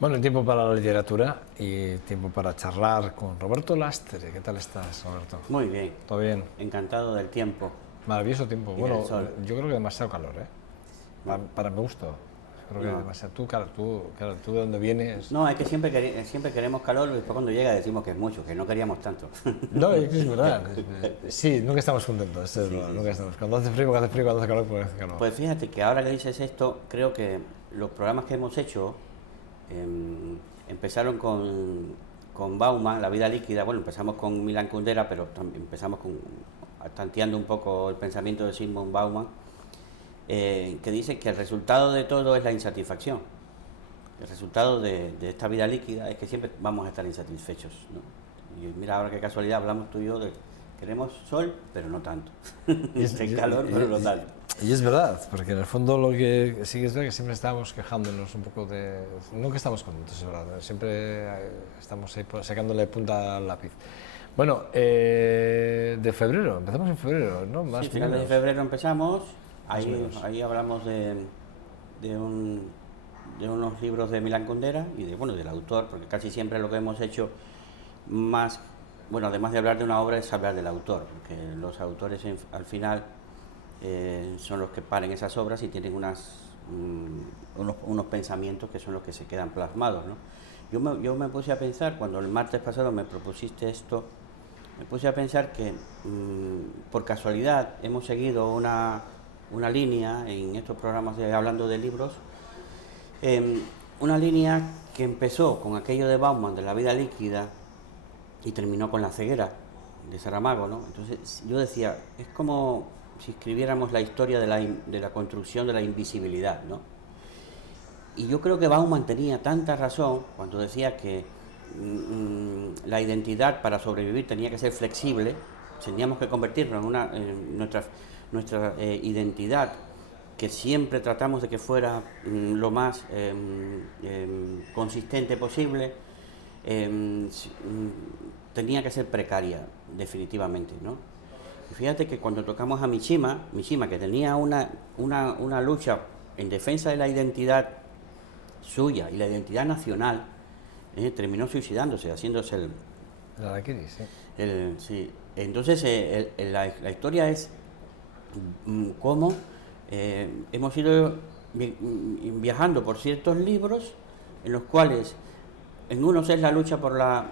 Bueno, tiempo para la literatura y tiempo para charlar con Roberto Lastre. ¿Qué tal estás, Roberto? Muy bien, ¿Todo bien? encantado del tiempo Maravilloso tiempo. y del Bueno, sol. yo creo que demasiado calor, ¿eh? No, Para mi gusto. Creo que no, demasiado. Tú de dónde vienes. no, es que siempre queremos calor y después cuando llega decimos que es mucho, que no queríamos tanto. No, es verdad. Sí, nunca estamos contentos. Es Sí, verdad, sí, nunca sí. estamos. Cuando hace frío, cuando hace frío, cuando hace calor, pues hace calor. Pues fíjate que ahora que dices esto, creo que los programas que hemos hecho empezaron con Bauman, La vida líquida. Bueno, empezamos con Milan Kundera, pero empezamos tanteando un poco el pensamiento de Sigmund Bauman, que dice que el resultado de todo es la insatisfacción. El resultado de esta vida líquida es que siempre vamos a estar insatisfechos, ¿no? Y mira, ahora qué casualidad, hablamos tú y yo de queremos sol, pero no tanto. Este calor, pero no tanto. Y es verdad, porque en el fondo lo que sí que es verdad que siempre estamos quejándonos un poco de... Nunca estamos contentos, es verdad. Siempre estamos ahí sacándole punta al lápiz. Bueno, de febrero, empezamos en febrero, ¿no? Más Sí, o finales de menos. febrero empezamos, Más o ahí, menos. ahí hablamos de unos libros de Milan Kundera y bueno, del autor, porque casi siempre lo que hemos hecho más, bueno, además de hablar de una obra es hablar del autor, porque los autores al final son los que paren esas obras y tienen unos pensamientos que son los que se quedan plasmados, ¿no? Yo me puse a pensar, cuando el martes pasado me propusiste esto, me puse a pensar que por casualidad hemos seguido una línea en estos programas hablando de libros, una línea que empezó con aquello de Bauman, de la vida líquida, y terminó con la ceguera de Saramago, ¿no? Entonces yo decía, es como si escribiéramos la historia de la construcción de la invisibilidad, ¿no? Y yo creo que Bauman tenía tanta razón cuando decía que la identidad para sobrevivir tenía que ser flexible, teníamos que convertirnos en nuestra identidad, que siempre tratamos de que fuera lo más consistente posible, tenía que ser precaria, definitivamente, ¿no? Y fíjate que cuando tocamos a Mishima, que tenía una lucha en defensa de la identidad suya y la identidad nacional, terminó suicidándose, haciéndose La Araquiri, sí. sí. Entonces, la historia es cómo hemos ido viajando por ciertos libros en los cuales en unos es la lucha por la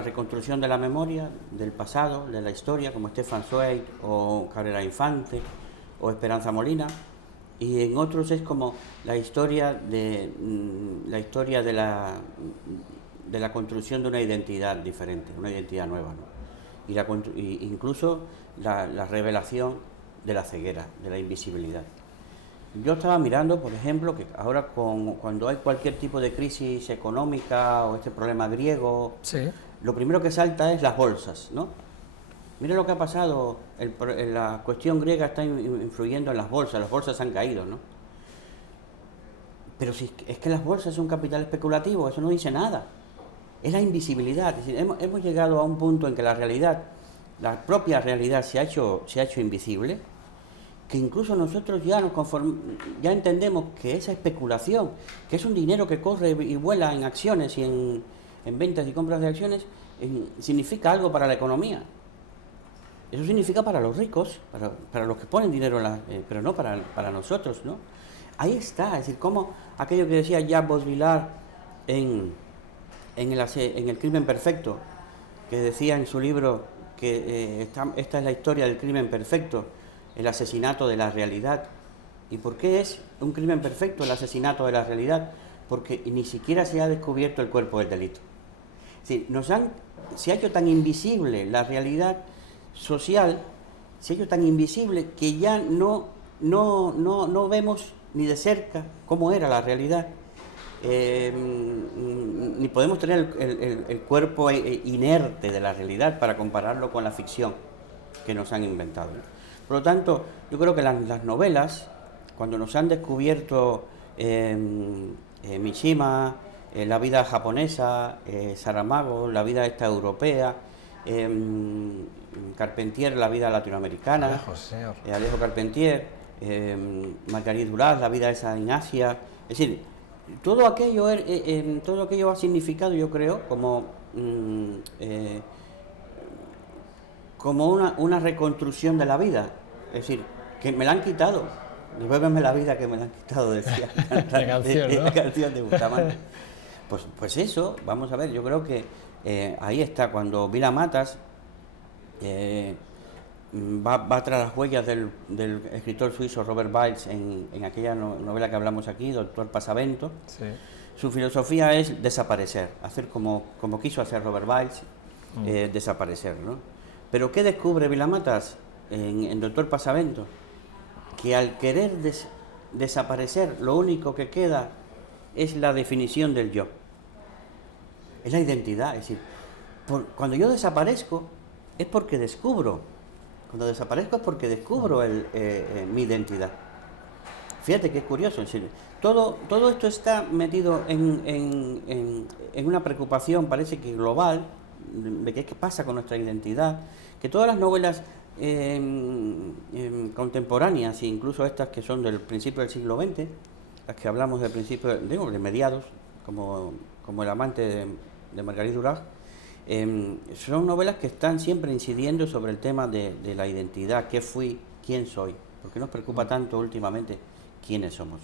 reconstrucción de la memoria, del pasado, de la historia, como Stefan Zweig o Cabrera Infante o Esperanza Molina, y en otros es como la historia de la construcción de una identidad diferente, una identidad nueva, ¿no? Y incluso la revelación de la ceguera, de la invisibilidad. Yo estaba mirando, por ejemplo, que ahora cuando hay cualquier tipo de crisis económica o este problema griego, Sí. lo primero que salta es las bolsas, ¿no? Mira lo que ha pasado, la cuestión griega está influyendo en las bolsas han caído, ¿no? Pero si es que las bolsas son capital especulativo, eso no dice nada. Es la invisibilidad, es decir, hemos llegado a un punto en que la realidad, la propia realidad se ha hecho invisible, que incluso nosotros ya entendemos que esa especulación, que es un dinero que corre y vuela en acciones y en ventas y compras de acciones, significa algo para la economía. Eso significa para los ricos, para los que ponen dinero, pero no para nosotros, ¿no? Ahí está, es decir, como aquello que decía Jacques Baudrillard en el crimen perfecto, que decía en su libro que esta es la historia del crimen perfecto, el asesinato de la realidad. ¿Y por qué es un crimen perfecto el asesinato de la realidad? Porque ni siquiera se ha descubierto el cuerpo del delito. Es decir, se ha hecho tan invisible la realidad social, se ha hecho tan invisible que ya no vemos ni de cerca cómo era la realidad. Ni podemos tener el cuerpo inerte de la realidad para compararlo con la ficción que nos han inventado, ¿no? Por lo tanto, yo creo que las novelas, cuando nos han descubierto Mishima, la vida japonesa, Saramago, la vida esta europea, Carpentier, la vida latinoamericana, Alejo, señor. Alejo Carpentier, Marguerite Duras, la vida esa en Asia, es decir, todo aquello, todo aquello ha significado, yo creo, como una reconstrucción de la vida. Es decir, que me la han quitado. Devuélveme la vida que me la han quitado, decía La canción, ¿no? la canción de Bustamante. Pues eso, vamos a ver, yo creo que ahí está, cuando Vila Matas va tras las huellas del escritor suizo Robert Wiles en aquella novela que hablamos aquí, Doctor Pasavento. Sí. Su filosofía es desaparecer, hacer como quiso hacer Robert Wiles, desaparecer, ¿no? Pero ¿qué descubre Vila Matas en Doctor Pasavento? Que al querer desaparecer, lo único que queda es la definición del yo. Es la identidad, es decir, cuando yo desaparezco es porque descubro. Cuando desaparezco es porque descubro mi identidad. Fíjate que es curioso, es decir, todo esto está metido en una preocupación, parece que global, de qué pasa con nuestra identidad, que todas las novelas contemporáneas, e incluso estas que son del principio del siglo XX, las que hablamos del principio, de mediados, como El amante de Marguerite Duras, son novelas que están siempre incidiendo sobre el tema de la identidad, qué fui, quién soy. ¿Por qué nos preocupa tanto últimamente quiénes somos?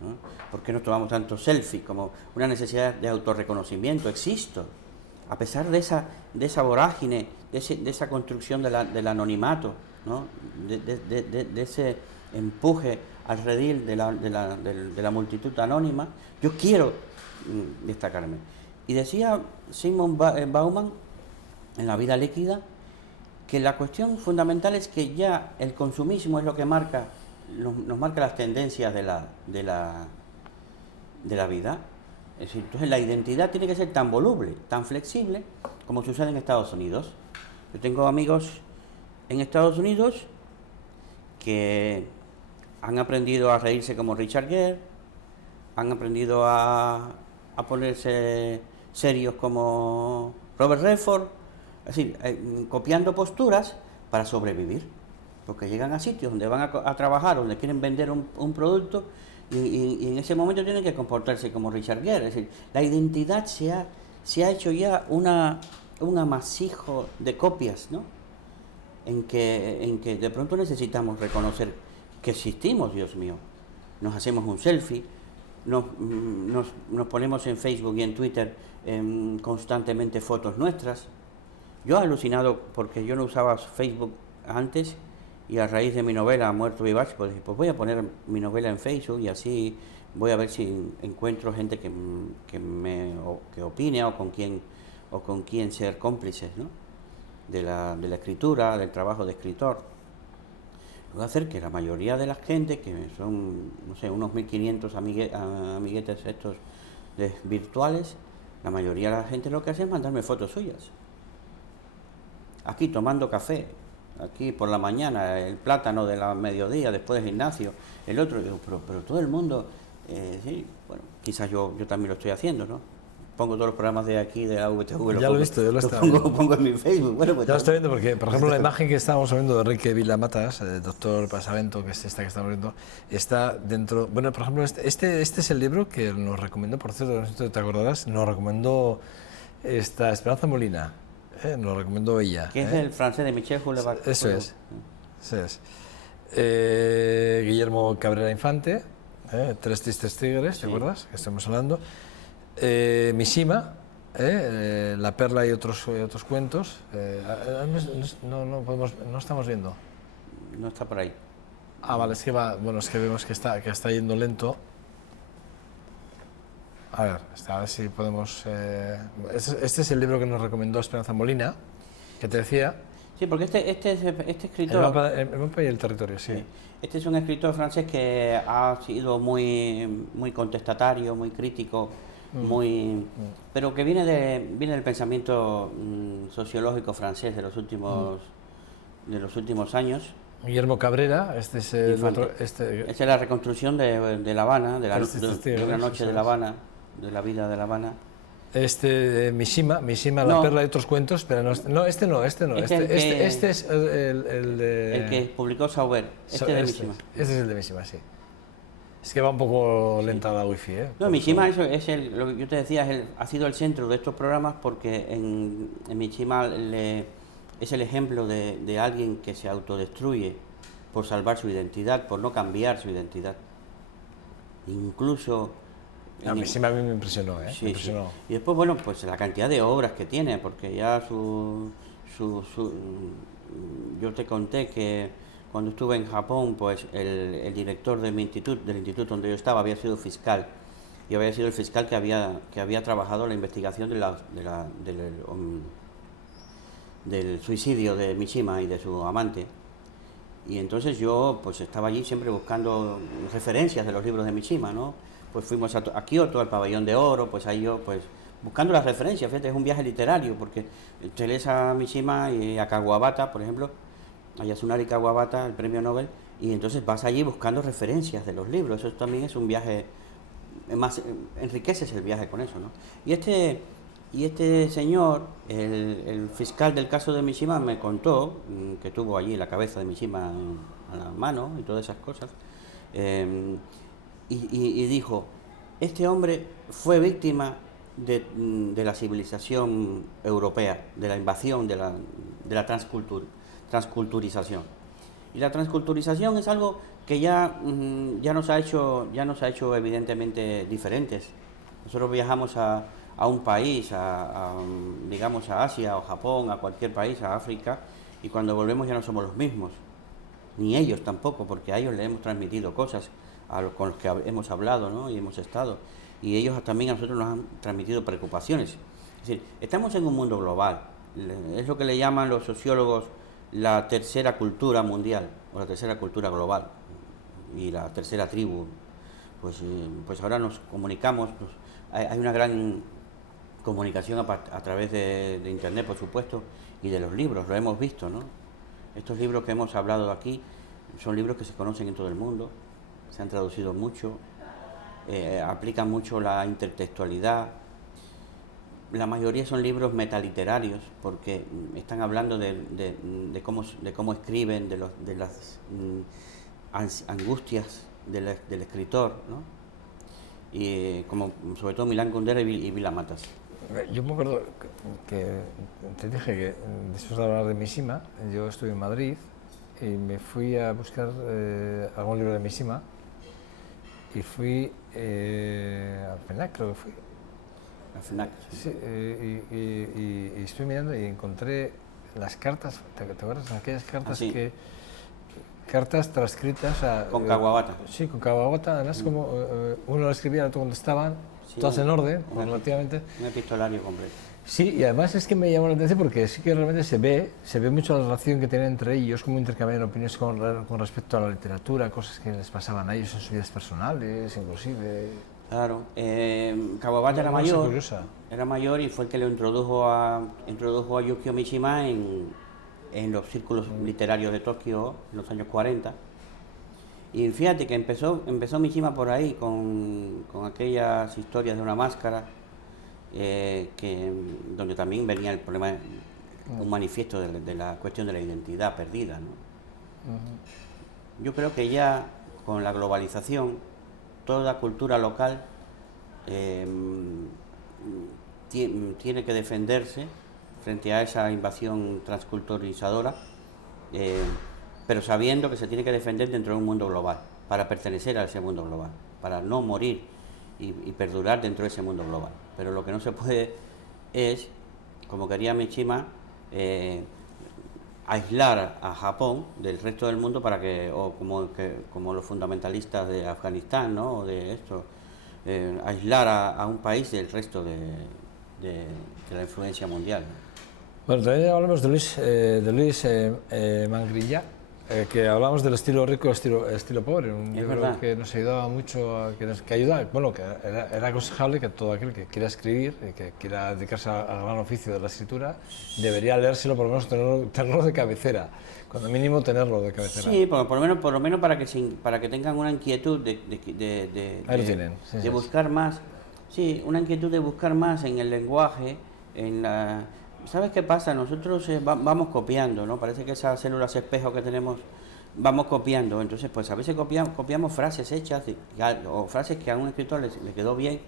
¿No? ¿Por qué nos tomamos tanto selfie como una necesidad de autorreconocimiento? Existo. A pesar de esa vorágine, de esa construcción del anonimato, ¿no? de ese empuje al redil de la multitud anónima, yo quiero destacarme. Y decía Simon Bauman en La vida líquida que la cuestión fundamental es que ya el consumismo es lo que nos marca las tendencias de la vida. Es decir, entonces la identidad tiene que ser tan voluble, tan flexible, como sucede en Estados Unidos. Yo tengo amigos en Estados Unidos que han aprendido a reírse como Richard Gere, han aprendido a ponerse serios como Robert Redford, es decir, copiando posturas para sobrevivir, porque llegan a sitios donde van a trabajar, donde quieren vender un producto, y en ese momento tienen que comportarse como Richard Gere. Es decir, la identidad se ha hecho ya un amasijo de copias, ¿no? En que de pronto necesitamos reconocer que existimos, Dios mío. Nos hacemos un selfie, nos ponemos en Facebook y en Twitter constantemente fotos nuestras. Yo he alucinado porque yo no usaba Facebook antes, y a raíz de mi novela Muerto Vivace, pues voy a poner mi novela en Facebook y así voy a ver si encuentro gente que opine o con quien ser cómplices, ¿no? de la escritura, del trabajo de escritor. Voy a hacer que la mayoría de la gente, que son, no sé, unos 1500 amiguetes estos virtuales, la mayoría de la gente lo que hace es mandarme fotos suyas. Aquí tomando café, aquí por la mañana, el plátano de la mediodía, después del gimnasio, el otro, pero todo el mundo, sí, bueno, quizás yo también lo estoy haciendo, ¿no? Pongo todos los programas de aquí, de la VTV, ya lo he visto, yo lo pongo en mi Facebook. Bueno, pues ya lo estoy viendo porque, por ejemplo, la imagen que estábamos viendo de Enrique Vila Matas, el doctor Pasavento, que es esta que estamos viendo, está dentro. Bueno, por ejemplo, este es el libro que nos recomendó, por cierto, no sé si te acordarás, nos recomendó esta Esperanza Molina, nos recomendó ella. Que es el francés de Michel Houellebecq. Eso es. Guillermo Cabrera Infante, Tres tristes tigres, ¿te acuerdas? Que estamos hablando. Mishima, La perla y otros cuentos. No estamos viendo. No está por ahí. Ah, vale, es que vemos que está yendo lento. A ver si podemos. Este es el libro que nos recomendó Esperanza Molina, que te decía. Sí, porque este escritor. El mapa y el territorio, sí. Este es un escritor francés que ha sido muy contestatario, muy crítico. Pero que viene del pensamiento sociológico francés de los últimos años. Guillermo Cabrera, este es el otro, Esta es la reconstrucción de La Habana, de una noche de La Habana, de la vida de La Habana. Mishima, La perla y otros cuentos, pero este no. Este es el de... El que publicó Sauber, de Mishima. Este es el de Mishima, sí. Es que va un poco lenta la wifi, ¿eh? No, Mishima, eso es lo que yo te decía, ha sido el centro de estos programas porque en Mishima es el ejemplo de alguien que se autodestruye por salvar su identidad, por no cambiar su identidad. Incluso... A mí sí a mí me impresionó, ¿eh? Sí, Me impresionó. sí. Y después, bueno, pues la cantidad de obras que tiene, porque ya yo te conté que cuando estuve en Japón, pues el director de del instituto donde yo estaba, había sido fiscal. Y había sido el fiscal que había trabajado en la investigación del suicidio de Mishima y de su amante. Y entonces yo pues estaba allí siempre buscando referencias de los libros de Mishima, ¿no? Pues fuimos a Kioto, al Pabellón de Oro, pues ahí yo pues buscando las referencias, fíjate, es un viaje literario, porque te lees a Mishima y a Kawabata, por ejemplo, a Yasunari Kawabata, el premio Nobel, y entonces vas allí buscando referencias de los libros, eso también es un viaje, más enriqueces el viaje con eso, ¿no? Y este señor, el fiscal del caso de Mishima, me contó que tuvo allí la cabeza de Mishima a la mano y todas esas cosas, y dijo, este hombre fue víctima de la civilización europea, de la invasión, de la transculturización. Y la transculturización es algo que ya nos ha hecho evidentemente diferentes. Nosotros viajamos a un país, digamos a Asia o Japón, a cualquier país, a África, y cuando volvemos ya no somos los mismos, ni ellos tampoco, porque a ellos les hemos transmitido cosas con los que hemos hablado, ¿no? Y hemos estado, y ellos también a nosotros nos han transmitido preocupaciones. Es decir, estamos en un mundo global, es lo que le llaman los sociólogos la tercera cultura mundial, o la tercera cultura global, y la tercera tribu. Pues ahora nos comunicamos, hay una gran comunicación a través de internet, por supuesto, y de los libros, lo hemos visto, ¿no? Estos libros que hemos hablado aquí son libros que se conocen en todo el mundo, se han traducido mucho, aplican mucho la intertextualidad. La mayoría son libros metaliterarios porque están hablando de cómo escriben, de las angustias del escritor, ¿no? Y como sobre todo Milán Kundera y Vila Matas. Yo me acuerdo que te dije que después de hablar de Mishima, yo estuve en Madrid y me fui a buscar algún libro de Mishima y fui al FNAC, creo que fui. Al FNAC. Sí, y estoy mirando y encontré las cartas, ¿te acuerdas? Aquellas cartas cartas transcritas. Con Kawabata. Sí, con Kawabata, además como uno lo escribía, otro contestaban, todas en orden, relativamente. Un epistolario completo. Sí, y además es que me llamó la atención porque sí que realmente se ve mucho la relación que tienen entre ellos, como intercambian opiniones con respecto a la literatura, cosas que les pasaban a ellos en sus vidas personales, inclusive. Claro, Kawabata era mayor y fue el que lo introdujo a Yukio Mishima en los círculos literarios de Tokio en los años 40. Y fíjate que empezó Mishima por ahí con aquellas historias de una máscara, donde también venía el problema, un manifiesto de la cuestión de la identidad perdida, ¿no? Yo creo que ya con la globalización, toda cultura local tiene que defenderse frente a esa invasión transculturizadora, pero sabiendo que se tiene que defender dentro de un mundo global, para pertenecer a ese mundo global, para no morir y perdurar dentro de ese mundo global. Pero lo que no se puede es, como quería Mishima, aislar a Japón del resto del mundo para como los fundamentalistas de Afganistán, ¿no? O de esto, aislar a un país del resto de la influencia mundial, ¿no? Bueno, también hablamos de Luis Mangrilla, que hablamos del estilo rico, estilo pobre, un libro que nos ayudaba mucho, que ayuda, bueno, que era aconsejable que todo aquel que quiera escribir y que quiera dedicarse al gran oficio de la escritura, debería leérselo, por lo menos tenerlo de cabecera, cuando mínimo tenerlo de cabecera. Sí, por lo menos para que tengan una inquietud de Ahí lo tienen. Sí, buscar más, sí, una inquietud de buscar más en el lenguaje, ¿Sabes qué pasa? Nosotros vamos copiando, ¿no? Parece que esas células espejo que tenemos vamos copiando. Entonces, pues a veces copiamos frases hechas o frases que a un escritor le quedó bien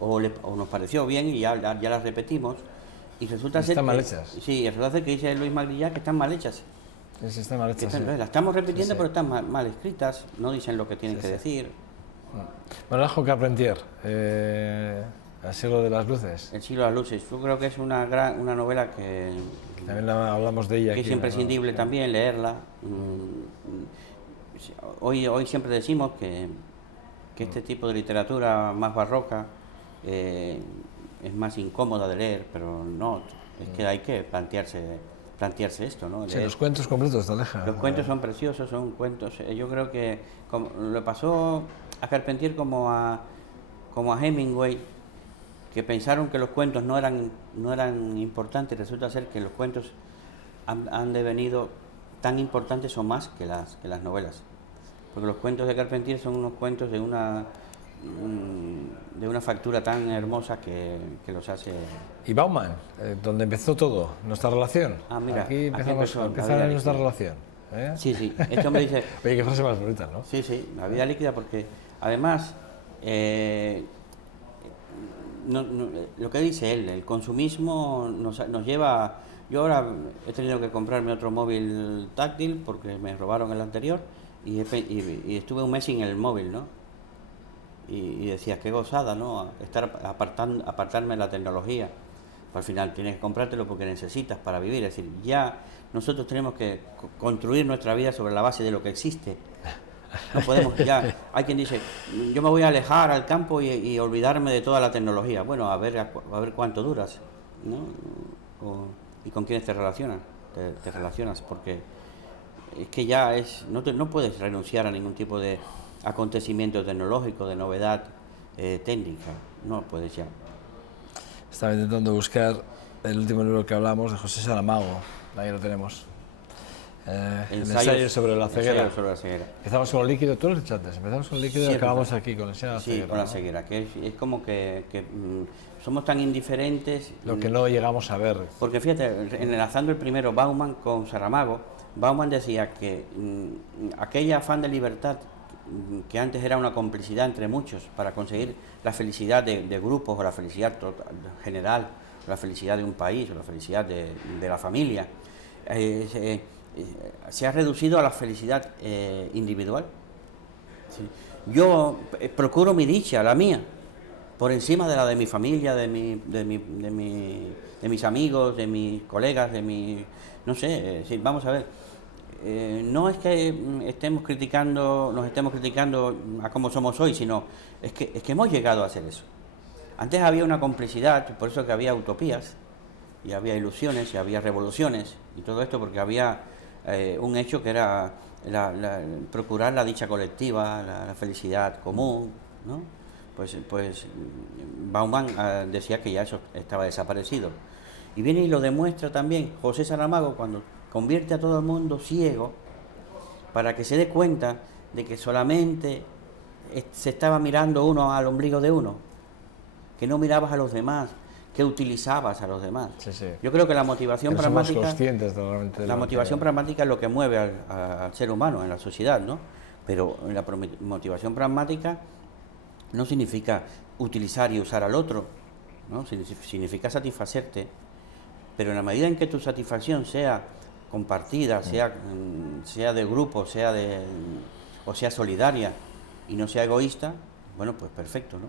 o nos pareció bien y ya las repetimos. Y resulta ser están que, mal hechas. Sí, resulta ser que dice Luis Magriñá que están mal hechas. Sí, están mal hechas. Sí. Las estamos repitiendo, Sí, sí. pero están mal escritas, no dicen lo que tienen que decir. Bueno, Alejo Carpentier, El siglo de las luces. El siglo de las luces, yo creo que es una novela que También hablamos de ella. que aquí, es imprescindible también leerla. Hoy siempre decimos que este tipo de literatura más barroca es más incómoda de leer, pero no, es que hay que plantearse esto, ¿no? Sí, los cuentos completos de Aleja. Los cuentos son preciosos, son cuentos. Yo creo que le pasó a Carpentier como a Hemingway, que pensaron que los cuentos no eran importantes. Resulta ser que los cuentos han devenido tan importantes o más que las novelas, porque los cuentos de Carpentier son unos cuentos de una factura tan hermosa que los hace. Y Bauman, donde empezó todo, nuestra relación. Mira, aquí empieza nuestra relación. Sí, este hombre dice. Oye, qué frase más bonita, ¿no? Sí, la vida líquida, porque además lo que dice él, el consumismo nos lleva. Yo ahora he tenido que comprarme otro móvil táctil porque me robaron el anterior y estuve un mes sin el móvil, ¿no? Y decías, qué gozada, ¿no? Apartarme de la tecnología. Al final tienes que comprártelo porque necesitas para vivir. Es decir, ya nosotros tenemos que construir nuestra vida sobre la base de lo que existe. No podemos, ya hay quien dice, yo me voy a alejar al campo y olvidarme de toda la tecnología. Bueno, a ver cuánto duras, ¿no? Y con quiénes te relacionas, porque es que ya no puedes renunciar a ningún tipo de acontecimiento tecnológico, de novedad técnica, no puedes ya. Estaba intentando buscar el último libro que hablamos de José Saramago, ahí lo tenemos. El ensayo sobre la ceguera. Empezamos con el líquido, tú lo has dicho antes, empezamos con el líquido y acabamos aquí con el ensayo de la ceguera. Sí, con la ceguera, que es como que somos tan indiferentes. Lo que no llegamos a ver. Porque fíjate, enlazando el primero, Bauman con Saramago, Bauman decía que aquella afán de libertad que antes era una complicidad entre muchos para conseguir la felicidad de grupos o la felicidad general, la felicidad de un país o la felicidad de la familia, se ha reducido a la felicidad individual. ¿Sí? Yo procuro mi dicha, la mía, por encima de la de mi familia, de mis amigos, de mis colegas, no sé, vamos a ver. No es que nos estemos criticando a cómo somos hoy, sino es que hemos llegado a hacer eso. Antes había una complicidad, por eso que había utopías, y había ilusiones, y había revoluciones, y todo esto porque había un hecho que era procurar la dicha colectiva, la felicidad común, ¿no? Pues Bauman decía que ya eso estaba desaparecido. Y viene y lo demuestra también José Saramago cuando convierte a todo el mundo ciego para que se dé cuenta de que solamente se estaba mirando uno al ombligo de uno, que no mirabas a los demás, que utilizabas a los demás. Sí. Yo creo que la motivación pragmática, pragmática es lo que mueve al ser humano en la sociedad, ¿no? Pero la motivación pragmática no significa utilizar y usar al otro, ¿no? Significa satisfacerte, pero en la medida en que tu satisfacción sea compartida, sea de grupo, o sea solidaria y no sea egoísta, bueno, pues perfecto, ¿no?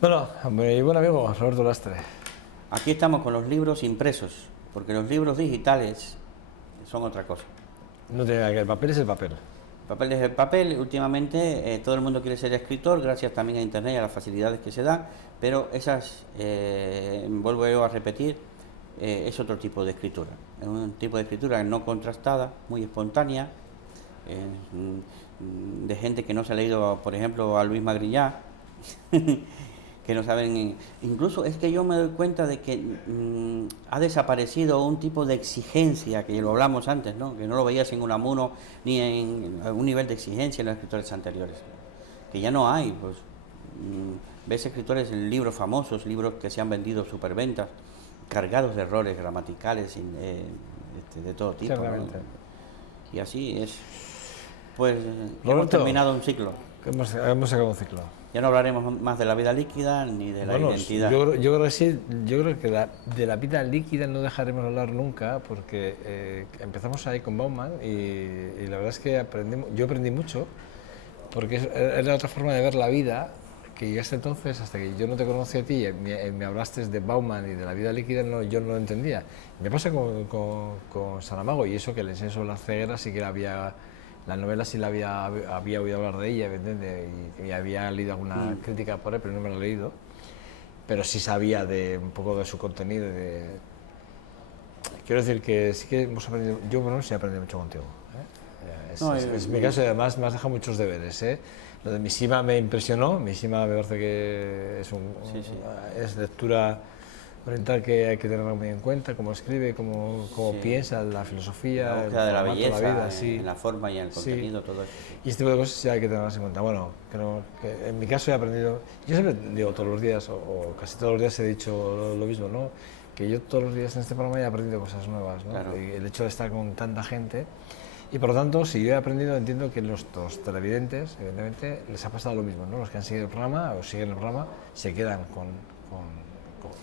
Bueno, mi buen amigo Roberto Lastre. Aquí estamos con los libros impresos, porque los libros digitales son otra cosa. No tiene nada que ver, el papel es el papel. El papel es el papel. Últimamente todo el mundo quiere ser escritor, gracias también a Internet y a las facilidades que se dan, pero vuelvo yo a repetir, es otro tipo de escritura. Es un tipo de escritura no contrastada, muy espontánea, de gente que no se ha leído, por ejemplo, a Luis Magriñá, que no saben. Incluso es que yo me doy cuenta de que ha desaparecido un tipo de exigencia, que lo hablamos antes, ¿no? Que no lo veías en Unamuno ni en un nivel de exigencia en los escritores anteriores, que ya no hay. Pues ves escritores en libros famosos, libros que se han vendido superventas, cargados de errores gramaticales de todo tipo, ¿no? Y así es. Pues hemos Roberto, terminado un ciclo. hemos sacado un ciclo. Ya no hablaremos más de la vida líquida ni de la Bueno, identidad. yo creo que sí, yo creo que de la vida líquida no dejaremos hablar nunca, porque empezamos ahí con Bauman y la verdad es que yo aprendí mucho, porque era otra forma de ver la vida, que llegaste entonces, hasta que yo no te conocí a ti y me hablaste de Bauman y de la vida líquida, yo no lo entendía. Me pasa con Saramago, y eso que le enseñé sobre la ceguera, sí que había... La novela sí la había oído hablar de ella, ¿entiendes? Y había leído alguna crítica por él, pero no me la he leído. Pero sí sabía un poco de su contenido. Quiero decir que sí que hemos aprendido, yo bueno, sí he aprendido mucho contigo. Es mi caso, y además me has dejado muchos deberes. Lo de Mishima me impresionó, Mishima me parece que es lectura oriental que hay que tenerlo muy en cuenta, cómo escribe, cómo piensa, la filosofía, la búsqueda de la belleza, la vida, en la forma y en el contenido, todo eso. Y este tipo de cosas sí hay que tenerlas en cuenta. Bueno, creo que en mi caso he aprendido, yo siempre digo todos los días, o casi todos los días he dicho lo mismo, ¿no? Que yo todos los días en este programa he aprendido cosas nuevas, ¿no? Claro. Y el hecho de estar con tanta gente. Y por lo tanto, si yo he aprendido, entiendo que los televidentes, evidentemente, les ha pasado lo mismo, ¿no? Los que han seguido el programa o siguen el programa se quedan con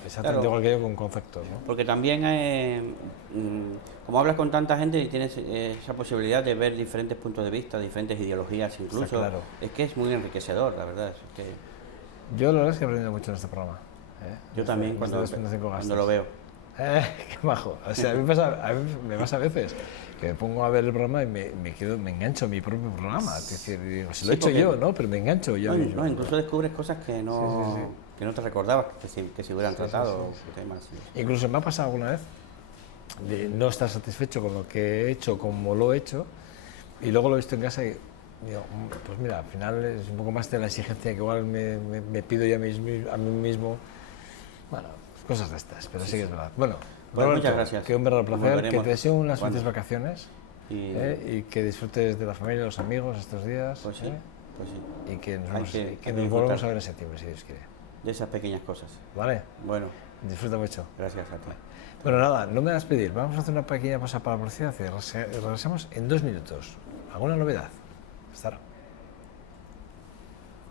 exactamente igual que yo, con conceptos, ¿no? Porque también, como hablas con tanta gente y tienes esa posibilidad de ver diferentes puntos de vista, diferentes ideologías incluso, Está claro. Es que es muy enriquecedor, la verdad. Es que yo la verdad es que he aprendido mucho en este programa. Yo también cuando lo veo. Qué majo. O sea, a mí me pasa a veces que me pongo a ver el programa y me engancho a mi propio programa. Es decir, digo, si lo he hecho yo, ¿no? Pero me engancho yo. No, incluso descubres cosas que no, que no te recordabas que se hubieran tratado. Temas. Incluso me ha pasado alguna vez de no estar satisfecho con lo que he hecho, como lo he hecho, y luego lo he visto en casa y digo, pues mira, al final es un poco más de la exigencia que igual me pido yo a mí mismo. Bueno, cosas de estas, pero sí que es verdad. Bueno, Roberto, muchas gracias. Que un verdadero placer, que te deseo unas felices vacaciones y que disfrutes de la familia y los amigos estos días. Pues sí, pues sí. Y que nos volvamos a ver en septiembre, si Dios quiere. De esas pequeñas cosas. ¿Vale? Bueno. Disfruta mucho. Gracias a ti. Bueno, nada, no me vas a despedir. Vamos a hacer una pequeña pausa para la publicidad y regresamos en 2 minutos. ¿Alguna novedad? Hasta ahora.